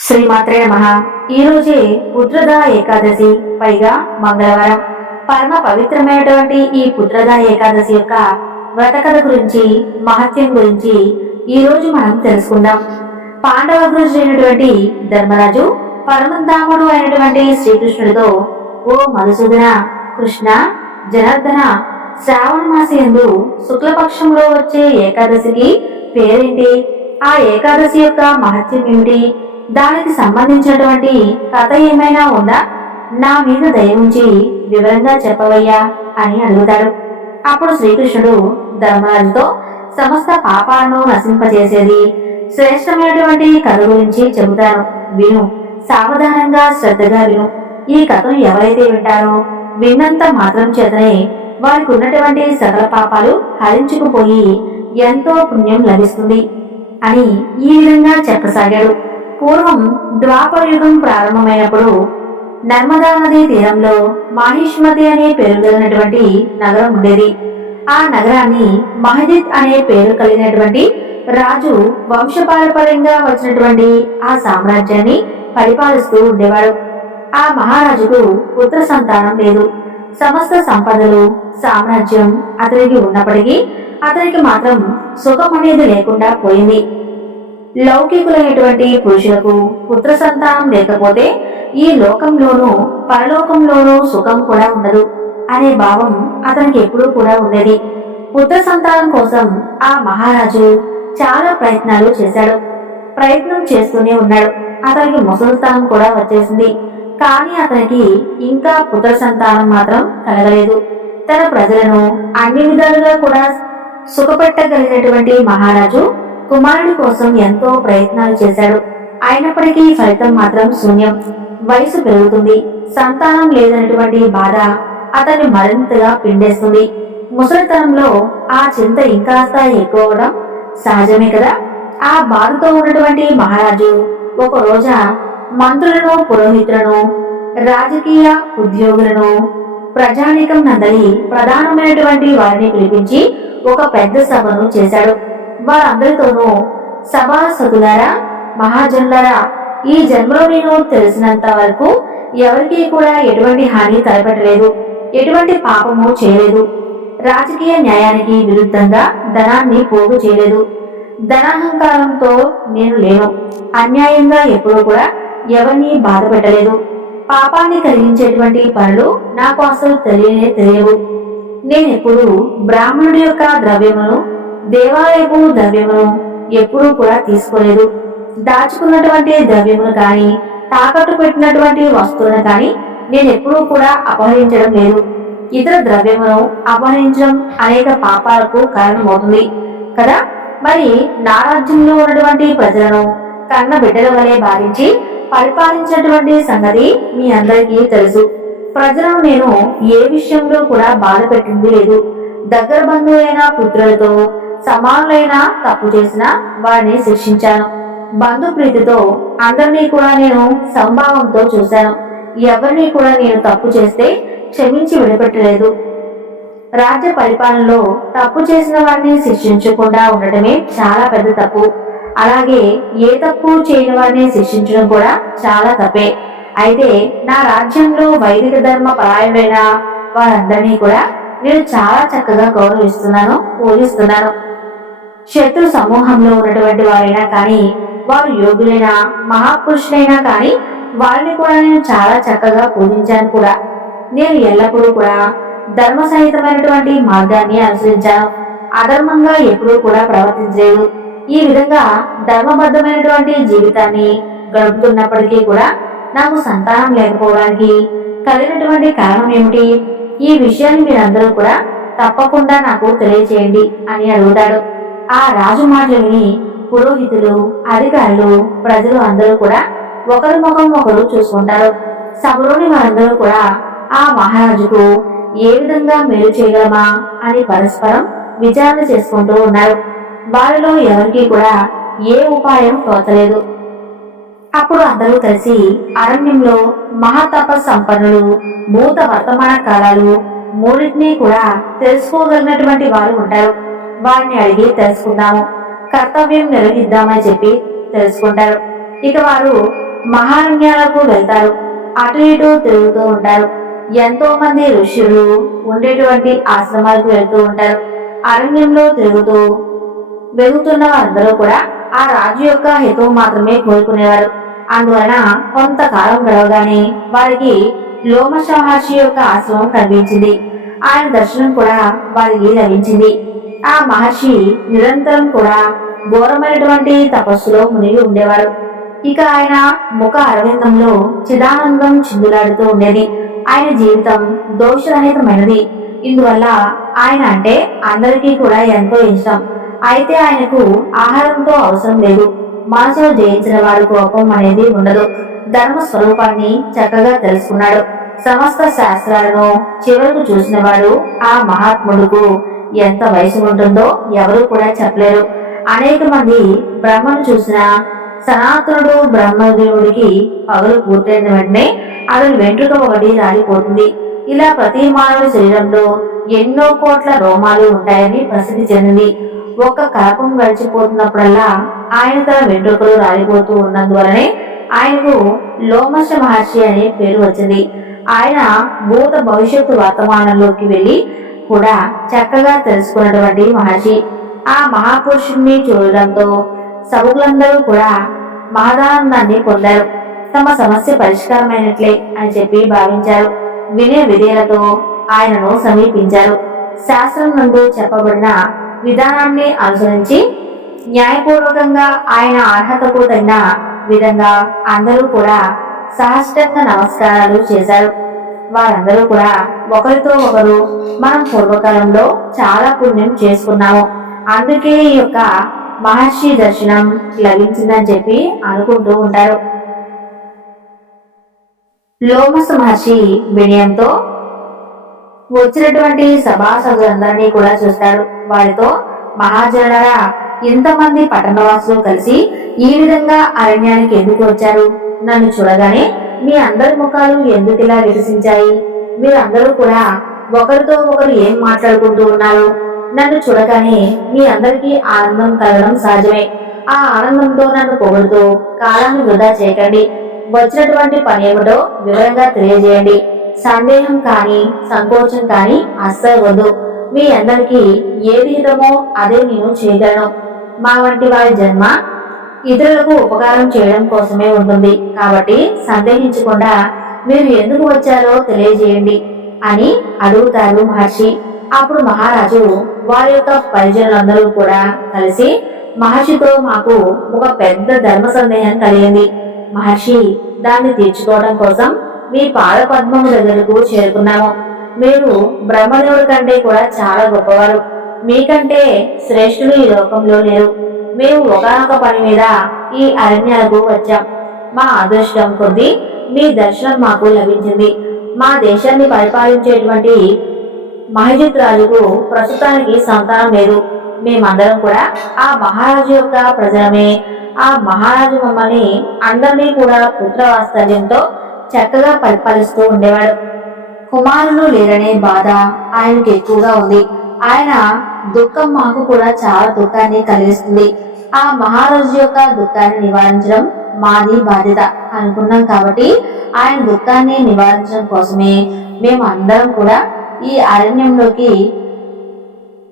శ్రీమాత్రే నమ. ఈ రోజే పుత్రదా ఏకాదశి పైగా మంగళవారం. పరమ పవిత్రమైనటువంటి ఈ పుత్రదా ఏకాదశి యొక్క వ్రతకథ గురించి మహత్యం గురించి ఈ రోజు మనం తెలుసుకుందాం. పాండవ గురుజు అయినటువంటి ధర్మరాజు పరమధాముడు అయినటువంటి శ్రీకృష్ణుడితో ఓ మధుసూదన కృష్ణ జనార్దన శ్రావణ మాసి ఎందు శుక్లపక్షంలో వచ్చే ఏకాదశికి పేరేంటి? ఆ ఏకాదశి యొక్క మహత్యం ఏమిటి? దానికి సంబంధించినటువంటి కథ ఏమైనా ఉందా? నా మీద దయవుంచి వివరంగా చెప్పవయ్యా అని అడుగుతాడు. అప్పుడు శ్రీకృష్ణుడు ధర్మరాజుతో సమస్త పాపాలను నశింపజేసేది శ్రేష్టమైనటువంటి కథ గురించి చెబుతాను. విను సావధానంగా శ్రద్ధగా విను. ఈ కథను ఎవరైతే వింటారో విన్నంత మాత్రం చేతనే వారికి ఉన్నటువంటి సకల పాపాలు హరించుకుపోయి ఎంతో పుణ్యం లభిస్తుంది అని ఈ విధంగా చెప్పసాగాడు. పూర్వం ద్వాపర యుగం ప్రారంభమైనప్పుడు నర్మదా నదీ తీరంలో మాహిష్మతి అనే పేరు కలిగినటువంటి నగరం ఉండేది. ఆ నగరాన్ని మహజిత్ అనే పేరు కలిగినటువంటి రాజు వంశపారపర్యంగా వచ్చినటువంటి ఆ సామ్రాజ్యాన్ని పరిపాలిస్తూ ఉండేవాడు. ఆ మహారాజుకు పుత్ర సంతానం లేదు. సమస్త సంపదలు సామ్రాజ్యం అతనికి ఉన్నప్పటికీ అతనికి మాత్రం సుఖం అనేది లేకుండా పోయింది. లౌకికులైనటువంటి పురుషులకు పుత్ర సంతానం లేకపోతే ఈ లోకంలోనూ పరలోకంలోనూ సుఖం కూడా ఉండదు అనే భావం అతనికి ఎప్పుడూ కూడా ఉండేది. పుత్ర సంతానం కోసం ఆ మహారాజు చాలా ప్రయత్నాలు చేశాడు. ప్రయత్నం చేస్తూనే ఉన్నాడు. అతనికి ముసలితనం కూడా వచ్చేసింది. కానీ అతనికి ఇంకా పుత్ర సంతానం మాత్రం కలగలేదు. తన ప్రజలను అన్ని విధాలుగా కూడా సుఖపెట్టగలిగినటువంటి మహారాజు కుమారుడి కోసం ఎంతో ప్రయత్నాలు చేశాడు. అయినప్పటికీ ఫలితం మాత్రం శూన్యం. వయసు పెరుగుతుంది. సంతానం లేదన్నటువంటి బాధ అతన్ని మరింతగా పిండేస్తుంది. ముసలితనంలో ఆ చింత ఇంకాస్త ఎక్కువ సహజమే కదా? ఆ బాధతో ఉన్నటువంటి మహారాజు ఒక రోజా మంత్రులను పురోహితులను రాజకీయ ఉద్యోగులను ప్రజానీకం నందలి ప్రధానమైనటువంటి వారిని పిలిపించి ఒక పెద్ద సభను చేశాడు. వారందరితోనూ సభాసతులారా మహాజనులారా ఈ జన్మలో నేను తెలిసినంత వరకు ఎవరికీ కూడా ఎటువంటి హాని తలపెట్టలేదు ఎటువంటి పాపము చేయలేదు. రాజకీయ న్యాయానికి విరుద్ధంగా ధనాన్ని పోగు చేయలేదు. ధనాహంకారంతో నేను లేను. అన్యాయంగా ఎప్పుడూ కూడా ఎవరిని బాధ పెట్టలేదు పాపాన్ని కలిగించేటువంటి పనులు నాకు అసలు తెలియనే తెలియవు. నేనెప్పుడు బ్రాహ్మణుడి యొక్క ద్రవ్యమును దేవాలయపు ద్రవ్యమును ఎప్పుడూ కూడా తీసుకోలేదు. దాచుకున్నటువంటి ద్రవ్యమును కానీ తాకట్టు పెట్టినటువంటి వస్తువులను కానీ నేను ఎప్పుడూ కూడా అపహరించడం లేదు. ఇతర ద్రవ్యమును అపహరించడం అనేక పాపాలకు కారణమవుతుంది. కదా? మరి నా రాజ్యంలో ఉన్నటువంటి ప్రజలను కన్న బిడ్డల వలె భావించి పరిపాలించినటువంటి సంగతి మీ అందరికీ తెలుసు. ప్రజలను నేను ఏ విషయంలో కూడా బాధ పెట్టింది లేదు. దగ్గర బంధువులైన పుత్రులతో సమానులైన తప్పు చేసిన వారిని శిక్షించాను. బంధు ప్రీతితో అందరినీ కూడా నేను సంభావంతో చూశాను. ఎవరిని కూడా నేను తప్పు చేస్తే క్షమించి విడిపెట్టలేదు. రాజ్య పరిపాలనలో తప్పు చేసిన వారిని శిక్షించకుండా ఉండటమే చాలా పెద్ద తప్పు. అలాగే ఏ తప్పు చేయని వారిని శిక్షించడం కూడా చాలా తప్పే. అయితే నా రాజ్యంలో వైదిక ధర్మ పరాయమైన వారందరినీ కూడా నేను చాలా చక్కగా గౌరవిస్తున్నాను పూజిస్తున్నాను. శత్రు సమూహంలో ఉన్నటువంటి వారైనా కానీ వారు యోగులైనా మహాపురుషులైనా కానీ వారిని కూడా నేను చాలా చక్కగా పూజించాను కూడా. నేను ఎల్లప్పుడూ కూడా ధర్మ సహితమైనటువంటి మార్గాన్ని అనుసరించాను. అధర్మంగా ఎప్పుడూ కూడా ప్రవర్తించలేదు. ఈ విధంగా ధర్మబద్ధమైనటువంటి జీవితాన్ని గడుపుతున్నప్పటికీ కూడా నాకు సంతానం లేకపోవడానికి కలిగినటువంటి కారణం ఏమిటి? ఈ విషయాన్ని మీరందరూ కూడా తప్పకుండా నాకు తెలియచేయండి అని అడుగుతాడు. ఆ రాజు మాటలు విని పురోహితులు అధికారులు ప్రజలు అందరూ కూడా ఒకరి ముఖం ఒకరు చూసుకుంటారు. సభలోని వారందరూ కూడా ఆ మహారాజుకు ఏ విధంగా మేలు చేయగలమా? అని పరస్పరం విచారణ చేసుకుంటూ ఉన్నారు. వారిలో ఎవరికీ కూడా ఏ ఉపాయం తోచలేదు. అప్పుడు అందరూ కలిసి అరణ్యంలో మహాతప సంపన్నులు భూత వర్తమాన కాలాలు మూడింటిని కూడా తెలుసుకోగలిగినటువంటి వారు ఉంటారు. వారిని అడిగి తెలుసుకుందాము. కర్తవ్యం నిర్వహిద్దామని చెప్పి తెలుసుకుంటారు. ఇక వారు మహారణ్యాలకు వెళ్తారు. అటు ఇటు తిరుగుతూ ఉంటారు. ఎంతో మంది ఋషులు ఉండేటువంటి ఆశ్రమాలకు వెళ్తూ ఉంటారు. అరణ్యంలో తిరుగుతూ వెలుగుతున్న వారందరూ కూడా ఆ రాజు యొక్క హితవు మాత్రమే కోరుకునేవారు. అందువలన కొంతకాలం గడవగానే వారికి లోమశ మహర్షి యొక్క ఆశ్రమం కనిపించింది. ఆయన దర్శనం కూడా వారికి లభించింది. ఆ మహర్షి నిరంతరం కూడా ఘోరమైనటువంటి తపస్సులో మునిగి ఉండేవారు. ఇక ఆయన ముఖ అరవిందంలో చిదానందం చిందులాడుతూ ఉండేది. ఆయన జీవితం దోషరహితమైనది. ఇందువల్ల ఆయన అంటే అందరికీ కూడా ఎంతో ఇష్టం. అయితే ఆయనకు ఆహారంతో అవసరం లేదు. మనసులో జయించిన వారి కోపం అనేది ఉండదు. ధర్మ స్వరూపాన్ని చక్కగా తెలుసుకున్నాడు. సమస్త శాస్త్రాలను చివరకు చూసిన వాడు ఆ మహాత్ముడుకు ఎంత వయసు ఉంటుందో ఎవరు కూడా చెప్పలేరు. అనేక మంది బ్రహ్మను చూసిన సనాతనుడు బ్రహ్మదేవుడికి పగలు పూర్తయిన వెంటనే అతని వెంట్రుక ఒకటి రాలిపోతుంది. ఇలా ప్రతి మానవ శరీరంలో ఎన్నో కోట్ల రోమాలు ఉంటాయని ప్రసిద్ధి చెందింది. ఒక కలపం గడిచిపోతున్నప్పుడల్లా ఆయన తన వెంట్రుకలు రాలిపోతూ ఉన్నందువలనే ఆయనకు లోమశ మహర్షి అనే పేరు వచ్చింది. ఆయన భూత భవిష్యత్తు వర్తమానంలోకి వెళ్ళి కూడా చక్కగా తెలుసుకున్నటువంటి మహర్షి. ఆ మహాపురుషుణ్ణి చూడడంతో సభకులందరూ కూడా మహదానందాన్ని పొందారు. తమ సమస్య పరిష్కారమైనట్లే అని చెప్పి భావించారు. వినయ విధేయులతో ఆయనను సమీపించారు. శాస్త్రం నందు చెప్పబడిన విధానాన్ని అనుసరించి న్యాయపూర్వకంగా ఆయన అర్హతకు తగిన విధంగా అందరూ కూడా సాష్టాంగ నమస్కారాలు చేశారు. వారందరూ కూడా ఒకరితో ఒకరు మనం పూర్వకాలంలో చాలా పుణ్యం చేసుకున్నాము. అందుకే ఈ యొక్క మహర్షి దర్శనం లభించిందని చెప్పి అనుకుంటూ ఉంటారు. లోమస మహర్షి వినయంతో వచ్చినటువంటి సభాసదులందరినీ కూడా చూస్తాడు వారితో మహాజనులారా ఇంతమంది పట్టణవాసులు కలిసి ఈ విధంగా అరణ్యానికి ఎందుకు వచ్చారు? నన్ను చూడగానే మీ అందరి ముఖాలు ఎందుకు ఇలా వికసించాయి? మీరందరూ కూడా ఒకరితో ఒకరు ఏం మాట్లాడుకుంటూ ఉన్నారు? నన్ను చూడగానే మీ అందరికీ ఆనందం కలగడం సహజమే ఆ ఆనందంతో నన్ను పొగుడుతూ కాలాన్ని వృధా చేయకండి. వచ్చినటువంటి పని ఏమిటో వివరంగా తెలియజేయండి. సందేహం కానీ సంకోచం కానీ అస్సలు వద్దు. మీ అందరికీ ఏది హితమో అదే నేను చేయగలను. మా వంటి వారి జన్మ ఇతరులకు ఉపకారం చేయడం కోసమే ఉంటుంది. కాబట్టి సందేహించకుండా మీరు ఎందుకు వచ్చారో తెలియజేయండి అని అడుగుతారు మహర్షి. అప్పుడు మహారాజు వారి యొక్క పరిజనులందరూ కూడా కలిసి మహర్షితో మాకు ఒక పెద్ద ధర్మ సందేహం కలిగింది. మహర్షి దాన్ని తీర్చుకోవడం కోసం మీ పాద పద్మము దగ్గరకు చేరుకున్నాము. మీరు బ్రహ్మదేవుడి కంటే కూడా చాలా గొప్పవారు. మీకంటే శ్రేష్ఠులు ఈ లోకంలో లేరు. మేము ఒకనొక పని మీద ఈ అరణ్యాలకు వచ్చాం. మా అదృష్టం కొద్దీ మీ దర్శనం మాకు లభించింది. మా దేశాన్ని పరిపాలించేటువంటి మహిజిత్ రాజుకు ప్రస్తుతానికి సంతానం లేదు. మేమందరం కూడా ఆ మహారాజు యొక్క ప్రజలమే. ఆ మహారాజు మమ్మల్ని అందరినీ కూడా పుత్రవాత్సల్యంతో చక్కగా పరిపాలిస్తూ ఉండేవాడు. కుమారులు లేరనే బాధ ఆయనకి ఎక్కువగా ఉంది. ఆయన దుఃఖం మాకు కూడా చాలా దుఃఖాన్ని కలిగిస్తుంది. ఆ మహారాజు యొక్క దుఃఖాన్ని నివారించడం మాది బాధ్యత అనుకున్నాం కాబట్టి ఆయన దుఃఖాన్ని నివారించడం కోసమే మేము అందరం కూడా ఈ అరణ్యంలోకి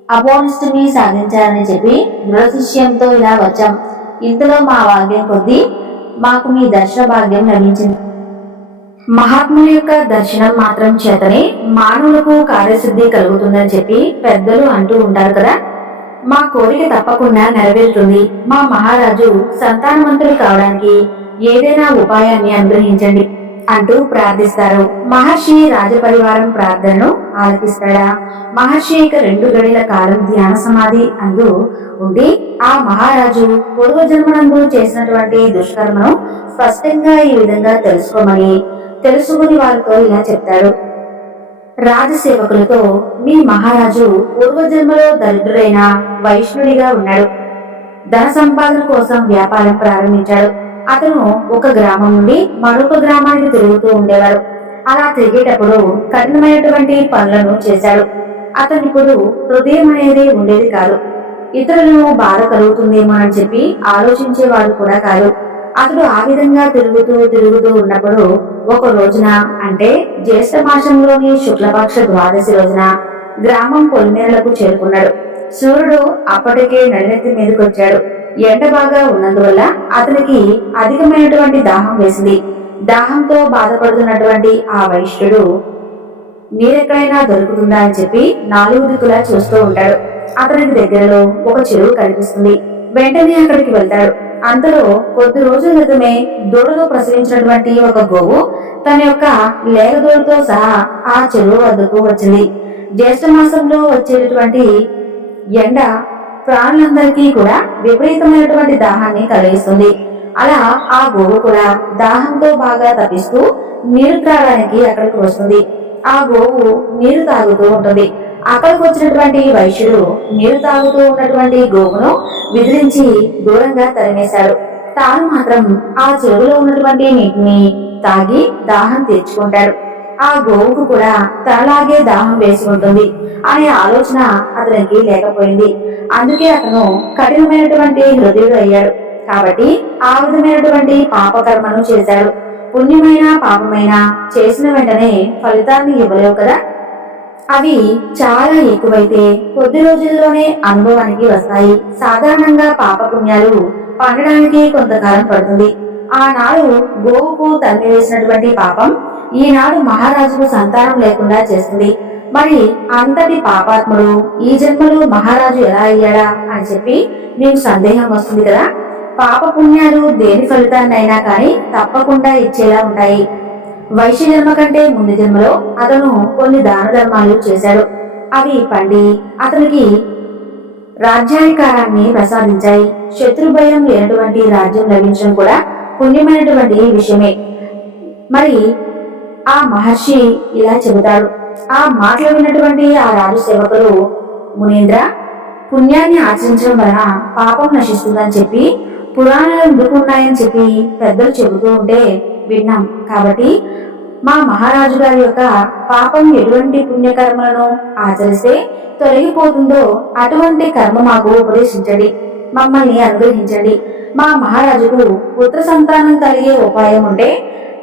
అపోనిస్టుని సాధించాలని చెప్పి దృఢశిష్యంతో ఇలా వచ్చాం. ఇంతలో మా భాగ్యం కొద్దీ మాకు మీ దర్శన భాగ్యం లభించింది. మహాత్ముల యొక్క దర్శనం మాత్రం చేతనే మానవులకు కార్యసిద్ధి కలుగుతుందని చెప్పి పెద్దలు అంటూ ఉంటారు కదా. మా కోరిక తప్పకుండా నెరవేరుతుంది. మా మహారాజు సంతానవంతులు కావడానికి ఏదైనా ఉపాయాన్ని అనుగ్రహించండి అంటూ ప్రార్థిస్తారు. మహర్షి రాజపరివారం ప్రార్థనను ఆలపిస్తాడా మహర్షి ఇక రెండు గడిల కాలం ధ్యాన సమాధి అందు ఉండి ఆ మహారాజు పూర్వజన్మనందు చేసినటువంటి దుష్కర్మను స్పష్టంగా ఈ విధంగా తెలుసుకోమని తెలుసుకుని వారితో ఇలా చెప్తాడు. రాజసేవకులతో మీ మహారాజు పూర్వజన్మలో దరిద్రుడైన వైష్ణుడిగా ఉన్నాడు. ధన సంపాదన కోసం వ్యాపారం ప్రారంభించాడు. అతను ఒక గ్రామం నుండి మరొక గ్రామానికి తిరుగుతూ ఉండేవాడు. అలా తిరిగేటప్పుడు కఠినమైనటువంటి పనులను చేశాడు. అతను ఇప్పుడు హృదయం అనేది ఉండేది కాదు. ఇతరులను బాధ కలుగుతుందేమో అని చెప్పి ఆలోచించేవాడు కూడా కాదు. అతడు ఆ విధంగా తిరుగుతూ తిరుగుతూ ఉన్నప్పుడు ఒక రోజున అంటే జ్యేష్ఠ మాసంలోని శుక్లపక్ష ద్వాదశి రోజున గ్రామం పొలిమేరలకు చేరుకున్నాడు. సూర్యుడు అప్పటికే నడినెత్తి మీదకొచ్చాడు. ఎండ బాగా ఉన్నందువల్ల అతనికి అధికమైనటువంటి దాహం వేసింది. దాహంతో బాధపడుతున్నటువంటి ఆ వైశ్యుడు నీరెక్కడైనా దొరుకుతుందా? అని చెప్పి నాలుగు దిక్కులా చూస్తూ ఉంటాడు. అతనికి దగ్గరలో ఒక చెరువు కనిపిస్తుంది. వెంటనే అక్కడికి వెళ్తాడు. అంతలో కొద్ది రోజుల క్రితమే దూడలో ప్రసవించినటువంటి ఒక గోవు తన యొక్క లేగదోడుతో సహా ఆ చెరువు వద్దకు వచ్చింది. జ్యేష్ఠ మాసంలో వచ్చేటటువంటి ఎండ ప్రాణులందరికీ కూడా విపరీతమైనటువంటి దాహాన్ని కలిగిస్తుంది. అలా ఆ గోవు కూడా దాహంతో బాగా తప్పిస్తూ నీరు త్రాగడానికి అక్కడికి వస్తుంది. ఆ గోవు నీరు తాగుతూ ఉంటుంది. అక్కడికి వచ్చినటువంటి వైశ్యుడు నీరు తాగుతూ ఉన్నటువంటి గోవును విదిరించి దూరంగా తరిమేశాడు. తాను మాత్రం ఆ చెరువులో ఉన్నటువంటి నీటిని తాగి దాహం తీర్చుకుంటాడు. ఆ గోవుకు కూడా తనలాగే దాహం వేసి ఉంటుంది అనే ఆలోచన అతనికి లేకపోయింది. అందుకే అతను కఠినమైనటువంటి హృదయుడు అయ్యాడు. కాబట్టి ఆ విధమైనటువంటి పాపకర్మను చేశాడు. పుణ్యమైన పాపమైన చేసిన వెంటనే ఫలితాన్ని ఇవ్వలేవు కదా? అవి చాలా ఎక్కువైతే కొద్ది రోజుల్లోనే అనుభవానికి వస్తాయి. సాధారణంగా పాప పుణ్యాలు పండడానికి కొంతకాలం పడుతుంది. ఆనాడు గోవుకు తల్లి వేసినటువంటి పాపం ఈనాడు మహారాజుకు సంతానం లేకుండా చేస్తుంది. మరి అంతటి పాపాత్ముడు ఈ జన్మలో మహారాజు ఎలా అయ్యాడా అని చెప్పి మీకు సందేహం వస్తుంది కదా? పాప పుణ్యాలు దేని ఫలితాన్నైనా కానీ తప్పకుండా ఇచ్చేలా ఉంటాయి. వైశ్య జన్మ కంటే ముందు జన్మలో అతను కొన్ని దాన ధర్మాలు చేశాడు. అవి పండి అతనికి రాజ్యాధికారాన్ని ప్రసాదించాయి. శత్రు భయం లేనటువంటి రాజ్యం లభించడం కూడా పుణ్యమైనటువంటి విషయమే. మరి ఆ మహర్షి ఇలా చెబుతాడు. ఆ మాటలు విన్నటువంటి ఆ రాజు సేవకులు మునీంద్ర పుణ్యాన్ని ఆచరించడం వలన పాపం నశిస్తుందని చెప్పి పురాణాలు ఎందుకున్నాయని చెప్పి పెద్దలు చెబుతూ ఉంటే విన్నాం. కాబట్టి మా మహారాజు గారి యొక్క పాపం ఎటువంటి పుణ్యకర్మలను ఆచరిస్తే తొలగిపోతుందో అటువంటి కర్మ మాకు ఉపదేశించండి. మమ్మల్ని అనుగ్రహించండి. మా మహారాజుకు పుత్ర సంతానం కలిగే ఉపాయం ఉంటే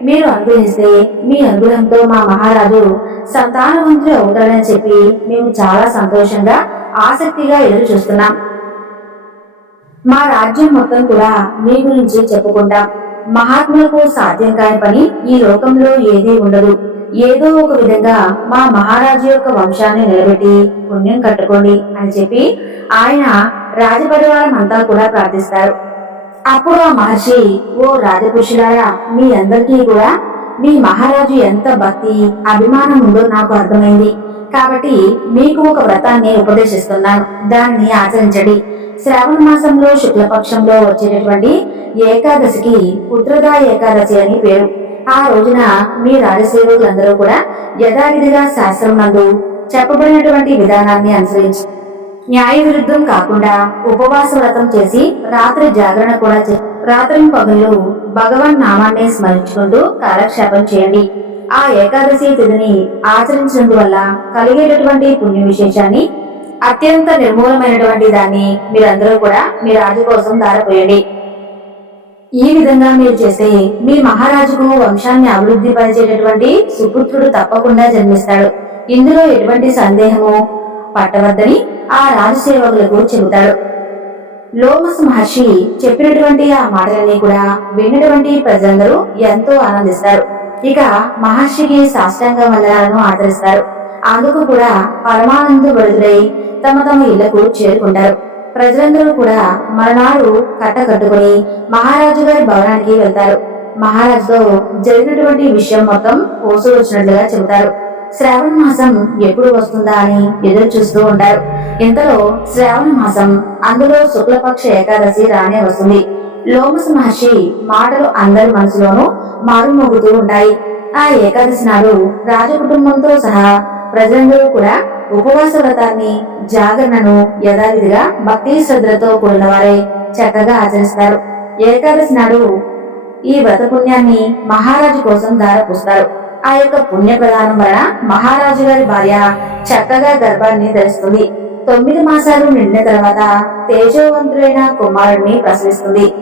మీరు అనుగ్రహిస్తే మీ అనుగ్రహంతో మా మహారాజు సంతానవంతులు అవుతాడని చెప్పి మేము చాలా సంతోషంగా ఆసక్తిగా ఎదురు చూస్తున్నాం మా రాజ్యం మొత్తం కూడా మీ గురించి చెప్పుకుంటాం. మహాత్ములకు సాధ్యం కాని పని ఈ లోకంలో ఏదీ ఉండదు. ఏదో ఒక విధంగా మా మహారాజు యొక్క వంశాన్ని నిలబెట్టి పుణ్యం కట్టుకోండి అని చెప్పి ఆయన రాజపరివారం అంతా కూడా ప్రార్థిస్తారు. అప్పుడు ఆ మహర్షి ఓ రాజపురుషులారా మీ అందరికీ కూడా మీ మహారాజు ఎంత భక్తి అభిమానం ఉందో నాకు అర్థమైంది. కాబట్టి మీకు ఒక వ్రతాన్ని ఉపదేశిస్తున్నాను. దానిని ఆచరించండి. శ్రావణ మాసంలో శుక్లపక్షంలో వచ్చేటటువంటి ఏకాదశికి పుత్రదా ఏకాదశి అని పేరు. ఆ రోజున మీ రాజసేవకులందరూ కూడా యథావిధిగా శాస్త్రం నందు చెప్పబడినటువంటి విధానాన్ని అనుసరించి న్యాయ విరుద్ధం కాకుండా ఉపవాస వ్రతం చేసి రాత్రి జాగరణ కూడా చే రాత్రి పగులు భగవన్ నామాన్ని స్మరించుకుంటూ కాలక్షేపం చేయండి. ఆ ఏకాదశి తిథిని ఆచరించినందువల్ల కలిగేటటువంటి పుణ్య విశేషాన్ని అత్యంత నిర్మూలమైనటువంటి దాన్ని మీరందరూ కూడా మీ రాజు కోసం దారపోయండి. ఈ విధంగా మీరు చేస్తే మీ మహారాజుకు వంశాన్ని అభివృద్ధి పరిచేటటువంటి సుపుత్రుడు తప్పకుండా జన్మిస్తాడు. ఇందులో ఎటువంటి సందేహము పట్టవద్దని ఆ రాజసేవకులకు చెబుతాడు. లోమస్ మహర్షి చెప్పినటువంటి ఆ మాటలన్నీ కూడా విన్నటువంటి ప్రజలందరూ ఎంతో ఆనందిస్తారు. ఇక మహర్షికి సాష్టాంగ వందనాలను ఆచరిస్తారు అందుకు కూడా పరమానంద విడుదలై తమ తమ ఇళ్ళకు చేరుకుంటారు. ప్రజలందరూ కూడా మరణాలు కట్ట కట్టుకుని మహారాజు గారి భవనానికి వెళ్తారు. మహారాజుతో జరిగినటువంటి విషయం మొత్తం పోసు వచ్చినట్లుగా చెబుతారు. శ్రావణ మాసం ఎప్పుడు వస్తుందా అని ఎదురు చూస్తూ ఉంటారు. ఇంతలో శ్రావణ మాసం అందులో శుక్లపక్ష ఏకాదశి రానే వస్తుంది. లోమస మహర్షి మాటలు అందరి మనసులోనూ మారుమోగుతూ ఉంటాయి. ఆ ఏకాదశి నాడు రాజకుటుంబంతో సహా ప్రజలందరూ కూడా ఉపవాస వ్రతాన్ని జాగరణను యథావిధిగా భక్తి శ్రద్ధలతో కూడిన వారే చక్కగా ఆచరిస్తారు. ఏకాదశి నాడు ఈ వ్రత పుణ్యాన్ని మహారాజు కోసం దారపుస్తారు ఆ యొక్క పుణ్య ప్రదానం వలన మహారాజు గారి భార్య చక్కగా గర్భాన్ని ధరిస్తుంది. తొమ్మిది మాసాలు నిండిన తర్వాత తేజోవంతుడైన కుమారుడిని ప్రసవిస్తుంది.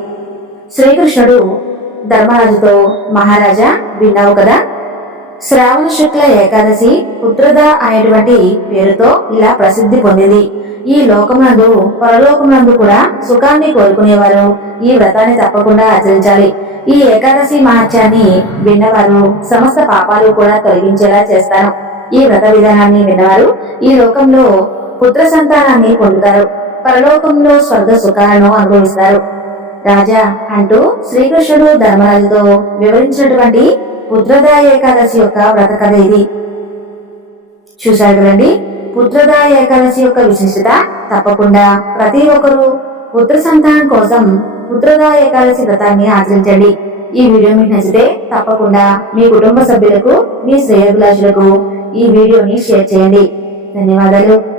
శ్రీకృష్ణుడు ధర్మరాజుతో మహారాజా విన్నావు కదా? శ్రావణ శుక్ల ఏకాదశి పుత్రద అనేటువంటి పేరుతో ఇలా ప్రసిద్ధి పొందింది. ఈ లోకమునందు పరలోకమునందు కూడా సుఖాన్ని కోరుకునేవారు. ఈ వ్రతాన్ని తప్పకుండా ఆచరించాలి. ఈ ఏకాదశి మహత్యాన్ని విన్నవారు సమస్త పాపాలు కూడా తొలగించేలా చేస్తాను. ఈ వ్రత విధానాన్ని విన్నవారు ఈ లోకంలో పుత్ర సంతానాన్ని పొందుతారు. పరలోకంలో స్వర్గ సుఖాలను అనుభవిస్తారు. రాజా అంటూ శ్రీకృష్ణుడు ధర్మరాజుతో వివరించినటువంటి పుత్రదా ఏకాదశి యొక్క వ్రత కథ ఇది. చూశారు కదండి? పుత్రదా ఏకాదశి యొక్క విశిష్టత తప్పకుండా ప్రతి ఒక్కరూ పుత్ర సంతానం కోసం పుత్రదా ఏకాదశి వ్రతాన్ని ఆచరించండి. ఈ వీడియో మీకు నచ్చితే తప్పకుండా మీ కుటుంబ సభ్యులకు మీ శ్రేయోభిలాషులకు ఈ వీడియోని షేర్ చేయండి. ధన్యవాదాలు.